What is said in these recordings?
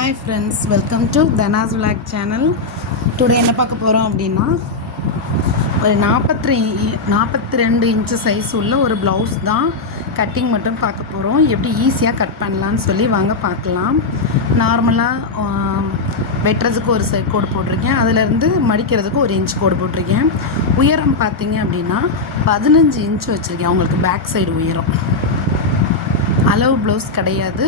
Hi friends, welcome to Dana's Vlog channel. Today என்ன பார்க்க போகிறோம் அப்படின்னா ஒரு 42 இன்ச்சு சைஸ் உள்ள ஒரு ப்ளவுஸ் தான் கட்டிங் மட்டும் பார்க்க போகிறோம். எப்படி ஈஸியாக கட் பண்ணலான்னு சொல்லி வாங்க பார்க்கலாம். நார்மலாக வெட்டுறதுக்கு ஒரு சைட் கோடு போட்டிருக்கேன், அதிலேருந்து மடிக்கிறதுக்கு ஒரு இன்ச் கோடு போட்டிருக்கேன். உயரம் பார்த்தீங்க அப்படின்னா 15 இன்ச்சு வச்சுருக்கேன். அவங்களுக்கு பேக் சைடு உயரம். அளவு ப்ளவுஸ் கிடையாது,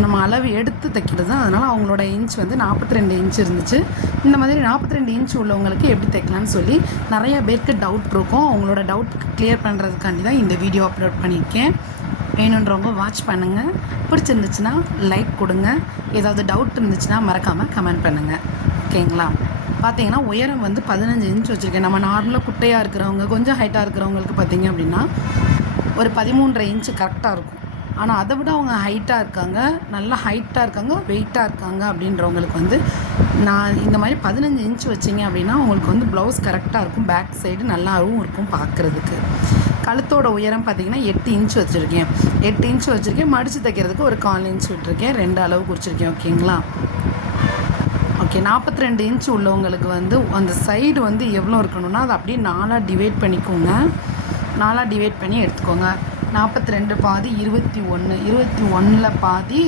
நம்ம அளவு எடுத்து தைக்கிறது. அதனால் அவங்களோட இன்ச் வந்து 42 இன்ச் இருந்துச்சு. இந்த மாதிரி 42 இன்ச் உள்ளவங்களுக்கு எப்படி தைக்கலான்னு சொல்லி நிறைய பேருக்கு டவுட் இருக்கும். அவங்களோட டவுட்டுக்கு கிளியர் பண்ணுறதுக்காண்டி தான் இந்த வீடியோ அப்லோட் பண்ணியிருக்கேன். வேணுன்றவங்க வாட்ச் பண்ணுங்கள். பிடிச்சிருந்துச்சுன்னா லைக் கொடுங்க. ஏதாவது டவுட் இருந்துச்சுன்னா மறக்காமல் கமெண்ட் பண்ணுங்கள். ஓகேங்களா? பார்த்தீங்கன்னா உயரம் வந்து 15 இன்ச் வச்சுருக்கேன். நம்ம நார்மலாக குட்டையாக இருக்கிறவங்க, கொஞ்சம் ஹைட்டாக இருக்கிறவங்களுக்கு பார்த்தீங்க அப்படின்னா ஒரு 13.5 இன்ச்சு கரெக்டாக இருக்கும். ஆனால் அதை விட அவங்க ஹைட்டாக இருக்காங்க, நல்லா ஹைட்டாக இருக்காங்க, வெயிட்டாக இருக்காங்க அப்படின்றவங்களுக்கு வந்து நான் இந்த மாதிரி 15 இன்ச் வச்சிங்க அப்படின்னா உங்களுக்கு வந்து ப்ளவுஸ் கரெக்டாக இருக்கும். பேக் சைடு நல்லாவும் இருக்கும் பார்க்குறதுக்கு. கழுத்தோட உயரம் பார்த்திங்கன்னா 8 இன்ச் வச்சுருக்கேன். 8 இன்ச் வச்சுருக்கேன். மடித்து தைக்கிறதுக்கு ஒரு 1/4 இன்ச் விட்டுருக்கேன். 2 அளவு குறிச்சிருக்கேன். ஓகேங்களா? ஓகே, 42 இன்ச் உள்ளவங்களுக்கு வந்து அந்த சைடு வந்து எவ்வளோ இருக்கணும்னா அதை அப்படியே 4ஆக டிவைட் பண்ணிக்கோங்க. 4ஆக டிவைட் பண்ணி எடுத்துக்கோங்க. 42 பாதி 21, 21 பாதி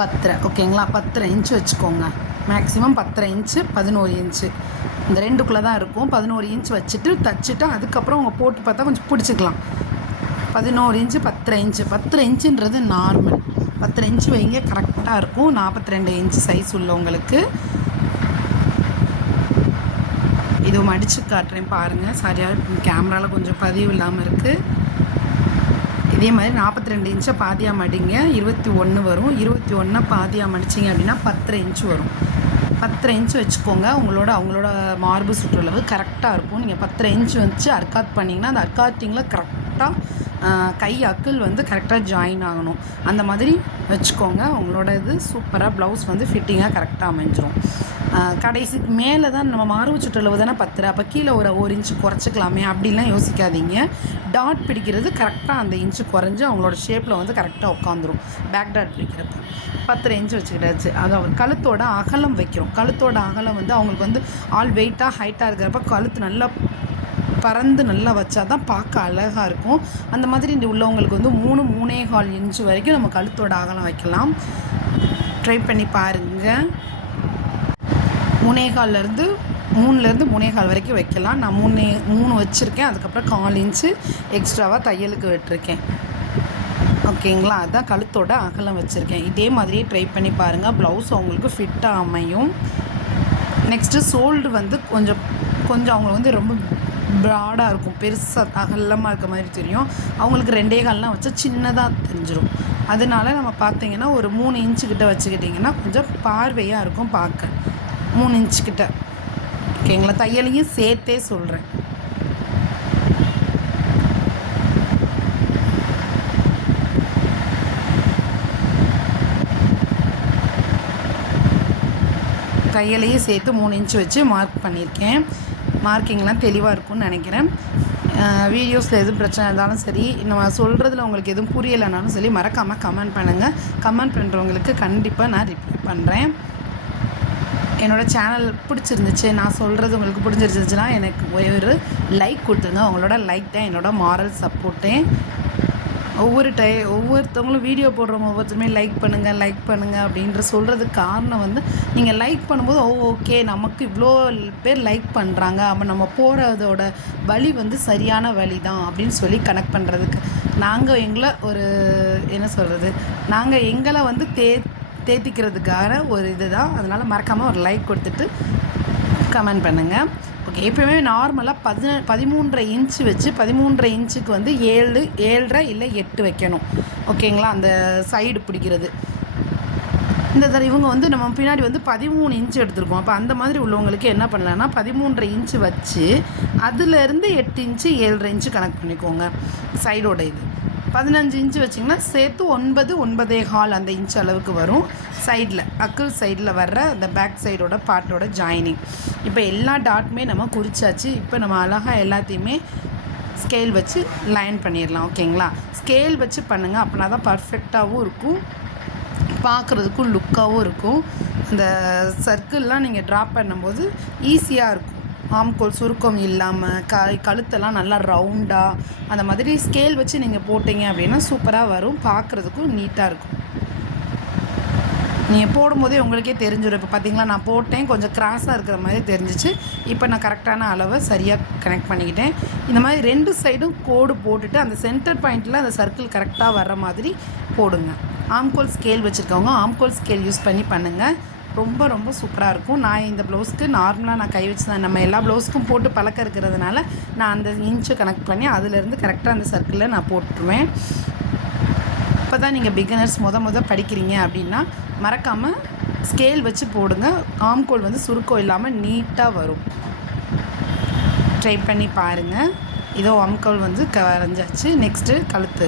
10. ஓகேங்களா? 10 இன்ச்சு வச்சுக்கோங்க. மேக்ஸிமம் 10 இன்ச்சு, 11 இன்ச்சு இந்த ரெண்டுக்குள்ளே தான் இருக்கும். 11 இன்ச் வச்சுட்டு தச்சுட்டு அதுக்கப்புறம் அவங்க போட்டு பார்த்தா கொஞ்சம் பிடிச்சிக்கலாம். 11 இன்ச்சு, 10 இன்ச்சு. 10 இன்ச்சுன்றது நார்மல். 10 இன்ச்சு வைங்க, கரெக்டாக இருக்கும் 42 இன்ச்சு சைஸ் உள்ளவங்களுக்கு. இது மடித்து காட்டுறேன் பாருங்கள். சரியாக கேமராவில் கொஞ்சம் பதிவு இல்லாமல் இருக்குது. இதே மாதிரி 42 இன்ச்சை பாதியாக மடிங்க, 21 வரும். 21 பாதியாக மடிச்சிங்க அப்படின்னா 10 இன்ச்சு வரும். 10 இன்ச்சு வச்சுக்கோங்க. அவங்களோட மார்பு சுற்றளவு கரெக்டாக இருக்கும். நீங்கள் 10 இன்ச்சு வச்சு அர்க்காத் பண்ணிங்கன்னா அந்த அர்க்காத்திங்கில் கரெக்டாக கை அக்கிள் வந்து கரெக்டாக ஜாயின் ஆகணும். அந்த மாதிரி வச்சுக்கோங்க. உங்களோட இது சூப்பராக ப்ளவுஸ் வந்து ஃபிட்டிங்காக கரெக்டாக அமைஞ்சிரும். கடைசிக்கு மேலே தான் நம்ம மார்பு சுற்றளவு தானே 10, அப்போ கீழே ஒரு இன்ச்சு குறைச்சிக்கலாமே அப்படின்லாம் யோசிக்காதீங்க. டாட் பிடிக்கிறது கரெக்டாக அந்த இன்ச்சு குறைஞ்சி அவங்களோட ஷேப்பில் வந்து கரெக்டாக உட்காந்துரும். பேக் டாட் பிடிக்கிறது 10 இன்ச்சு வச்சுக்கிட்டாச்சு. அது கழுத்தோட அகலம் வைக்கிறோம். கழுத்தோட அகலம் வந்து அவங்களுக்கு வந்து ஆல் வெயிட்டாக ஹைட்டாக இருக்கிறப்ப கழுத்து நல்லா பறந்து நல்லா வச்சா தான் பார்க்க அழகாக இருக்கும். அந்த மாதிரி உள்ளவங்களுக்கு வந்து 3.25 இன்ச்சு வரைக்கும் நம்ம கழுத்தோட அகலம் வைக்கலாம். ட்ரை பண்ணி பாருங்கள். 3.25 3.25 வரைக்கும் வைக்கலாம். நான் 3 வச்சுருக்கேன். அதுக்கப்புறம் 1/4 இன்ச்சு எக்ஸ்ட்ராவாக தையலுக்கு விட்டுருக்கேன். ஓகேங்களா? அதுதான் கழுத்தோட அகலம் வச்சுருக்கேன். இதே மாதிரியே ட்ரை பண்ணி பாருங்கள். ப்ளவுஸ் அவங்களுக்கு ஃபிட்டாக அமையும். நெக்ஸ்ட்டு ஷோல்டர் வந்து கொஞ்சம் அவங்க வந்து ரொம்ப ப்ராடாக இருக்கும், பெருசாக அகலமாக இருக்க மாதிரி தெரியும். அவங்களுக்கு 2.25 வச்சா சின்னதாக தெரிஞ்சிடும். அதனால நம்ம பார்த்தீங்கன்னா ஒரு 3 இன்ச்சுக்கிட்ட வச்சுக்கிட்டிங்கன்னா கொஞ்சம் பார்வையாக இருக்கும் பார்க்க. 3 இன்ச்சுக்கிட்ட. ஓகேங்களா? தையலையும் சேர்த்தே சொல்கிறேன். தையலையும் சேர்த்து 3 இன்ச்சு வச்சு மார்க் பண்ணியிருக்கேன். மார்க்கிங்லாம் தெளிவாக இருக்கும்னு நினைக்கிறேன். வீடியோஸில் எதுவும் பிரச்சனை இருந்தாலும் சரி, நம்ம சொல்கிறதுல உங்களுக்கு எதுவும் புரியலைனாலும் சரி மறக்காமல் கமெண்ட் பண்ணுங்கள். கமெண்ட் பண்ணுறவங்களுக்கு கண்டிப்பாக நான் ரிப்ளை பண்ணுறேன். என்னோடய சேனல் பிடிச்சிருந்துச்சு, நான் சொல்கிறது உங்களுக்கு பிடிச்சிருந்துச்சுன்னா எனக்கு ஒரு லைக் கொடுத்துருங்க. உங்களோட லைக் தான் என்னோடய மாரல் சப்போர்ட்டே. ஒவ்வொருத்தவங்களும் வீடியோ போடுறவங்க ஒவ்வொருத்தருமே லைக் பண்ணுங்கள் அப்படின்ற சொல்கிறதுக்கு காரணம் வந்து நீங்கள் லைக் பண்ணும்போது ஓகே நமக்கு இவ்வளோ பேர் லைக் பண்ணுறாங்க, அப்போ நம்ம போகிறதோட வழி வந்து சரியான வழி தான் அப்படின்னு சொல்லி கனெக்ட் பண்ணுறதுக்கு நாங்கள் எங்களை வந்து தேத்திக்கிறதுக்கான ஒரு இது தான். அதனால் மறக்காமல் ஒரு லைக் கொடுத்துட்டு கமெண்ட் பண்ணுங்கள். ஓகே, எப்போயுமே நார்மலாக 13.5 இன்ச்சு வச்சு 13.5 இன்ச்சுக்கு வந்து 7, 7.5 இல்லை 8 வைக்கணும். ஓகேங்களா? அந்த சைடு பிடிக்கிறது. இந்த தடவை இவங்க வந்து நம்ம பின்னாடி வந்து 13 இன்ச்சு எடுத்துருக்கோம். அப்போ அந்த மாதிரி உள்ளவங்களுக்கு என்ன பண்ணலான்னா 13.5 இன்ச்சு வச்சு அதுலேருந்து 8 இன்ச்சு 7.5 இன்ச்சு கனெக்ட் பண்ணிக்கோங்க. சைடோட இது 15 இன்ச்சு வச்சிங்கன்னா சேர்த்து 9.5 அந்த இன்ச் அளவுக்கு வரும். சைடில் அக்கிள் சைடில் வர்ற அந்த பேக் சைடோட பார்ட்டோட ஜாயினிங். இப்போ எல்லா டாட்டுமே நம்ம குறிச்சாச்சு. இப்போ நம்ம அழகாக எல்லாத்தையுமே ஸ்கேல் வச்சு லைன் பண்ணிடலாம். ஓகேங்களா? ஸ்கேல் வச்சு பண்ணுங்கள், அப்படின்னா தான் பர்ஃபெக்டாகவும் இருக்கும். பார்க்குறதுக்கும் லுக்காகவும் இருக்கும். இந்த சர்க்கிள்லாம் நீங்கள் ட்ரா பண்ணும்போது ஈஸியாக இருக்கும். ஆம்கோல் சுருக்கம் இல்லாமல் கழுத்தெல்லாம் நல்லா ரவுண்டாக அந்த மாதிரி ஸ்கேல் வச்சு நீங்கள் போட்டிங்க அப்படின்னா சூப்பராக வரும். பார்க்குறதுக்கும் நீட்டாக இருக்கும். நீங்கள் போடும்போதே உங்களுக்கே தெரிஞ்சிடும். இப்போ பார்த்தீங்களா, நான் போட்டேன், கொஞ்சம் கிராஸாக இருக்கிற மாதிரி தெரிஞ்சிச்சு. இப்போ நான் கரெக்டான அளவை சரியாக கனெக்ட் பண்ணிக்கிட்டேன். இந்த மாதிரி 2 சைடும் கோடு போட்டுட்டு அந்த சென்டர் பாயிண்ட்டில் அந்த சர்க்கிள் கரெக்டாக வர்ற மாதிரி போடுங்க. ஆம்கோல் ஸ்கேல் வச்சுருக்கவங்க ஆம்கோல் ஸ்கேல் யூஸ் பண்ணி பண்ணுங்கள். ரொம்ப ரொம்ப சூப்பராக இருக்கும். நான் இந்த ப்ளவுஸ்க்கு நார்மலாக நான் கை வச்சு தான், நம்ம எல்லா ப்ளவுஸ்க்கும் போட்டு பழக்கம் இருக்கிறதுனால நான் அந்த இன்ச்சை கனெக்ட் பண்ணி அதிலேருந்து கரெக்டாக அந்த சர்க்கிளில் நான் போட்டுருவேன். இப்போ தான் நீங்கள் பிகினர்ஸ் படிக்கிறீங்க அப்படின்னா மறக்காமல் ஸ்கேல் வச்சு போடுங்க. ஆம்கோல் வந்து சுருக்கம் இல்லாமல் நீட்டாக வரும். ட்ரை பண்ணி பாருங்கள். இதோ ஆம்கோல் வந்து வரைஞ்சாச்சு. நெக்ஸ்ட்டு கழுத்து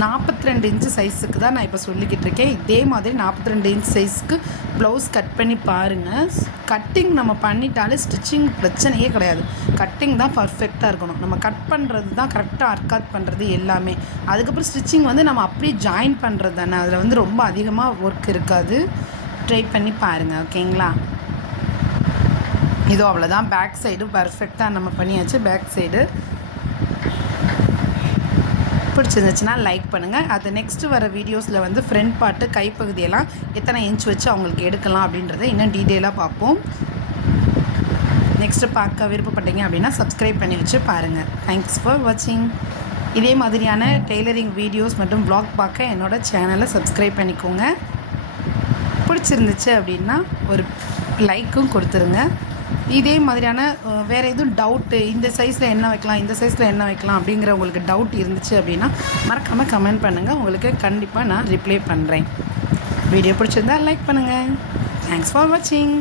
42 இன்ச்சு சைஸுக்கு தான் நான் இப்போ சொல்லிக்கிட்டு இருக்கேன். இதே மாதிரி 42 இன்ச் சைஸுக்கு ப்ளவுஸ் கட் பண்ணி பாருங்கள். கட்டிங் நம்ம பண்ணிட்டாலே ஸ்டிச்சிங் பிரச்சனையே கிடையாது. கட்டிங் தான் பர்ஃபெக்டாக இருக்கணும். நம்ம கட் பண்ணுறது தான் கரெக்டாக அர்க்காத் பண்ணுறது எல்லாமே. அதுக்கப்புறம் ஸ்டிச்சிங் வந்து நம்ம அப்படியே ஜாயின் பண்ணுறது தானே, அதில் வந்து ரொம்ப அதிகமாக ஒர்க் இருக்காது. ட்ரை பண்ணி பாருங்கள். ஓகேங்களா? இதோ அவ்வளோதான். பேக் சைடு பர்ஃபெக்டாக நம்ம பண்ணியாச்சு. பேக் சைடு பிடிச்சிருந்துச்சுன்னா லைக் பண்ணுங்கள். அது நெக்ஸ்ட்டு வர வீடியோஸில் வந்து ஃப்ரண்ட் பார்ட்டு கைப்பகுதியெல்லாம் எத்தனை இன்ச் வச்சு அவங்களுக்கு எடுக்கலாம் அப்படின்றத இன்னும் டீட்டெயிலாக பார்ப்போம். நெக்ஸ்ட்டு பார்க்க விருப்பப்பட்டீங்க அப்படின்னா சப்ஸ்கிரைப் பண்ணி வச்சு பாருங்கள். தேங்க்ஸ் ஃபார் வாட்சிங். இதே மாதிரியான டெய்லரிங் வீடியோஸ் மற்றும் வ்ளாக் பார்க்க என்னோடய சேனலை சப்ஸ்கிரைப் பண்ணிக்கோங்க. பிடிச்சிருந்துச்சு அப்படின்னா ஒரு லைக்கும் கொடுத்துருங்க. இதே மாதிரியான வேறு எதுவும் டவுட்டு, இந்த சைஸில் என்ன வைக்கலாம், இந்த சைஸில் என்ன வைக்கலாம் அப்படிங்கிற உங்களுக்கு டவுட் இருந்துச்சு அப்படின்னா மறக்காமல் கமெண்ட் பண்ணுங்கள். உங்களுக்கு கண்டிப்பாக நான் ரிப்ளை பண்ணுறேன். வீடியோ பிடிச்சிருந்தா லைக் பண்ணுங்கள். தேங்க்ஸ் ஃபார் வாட்சிங்.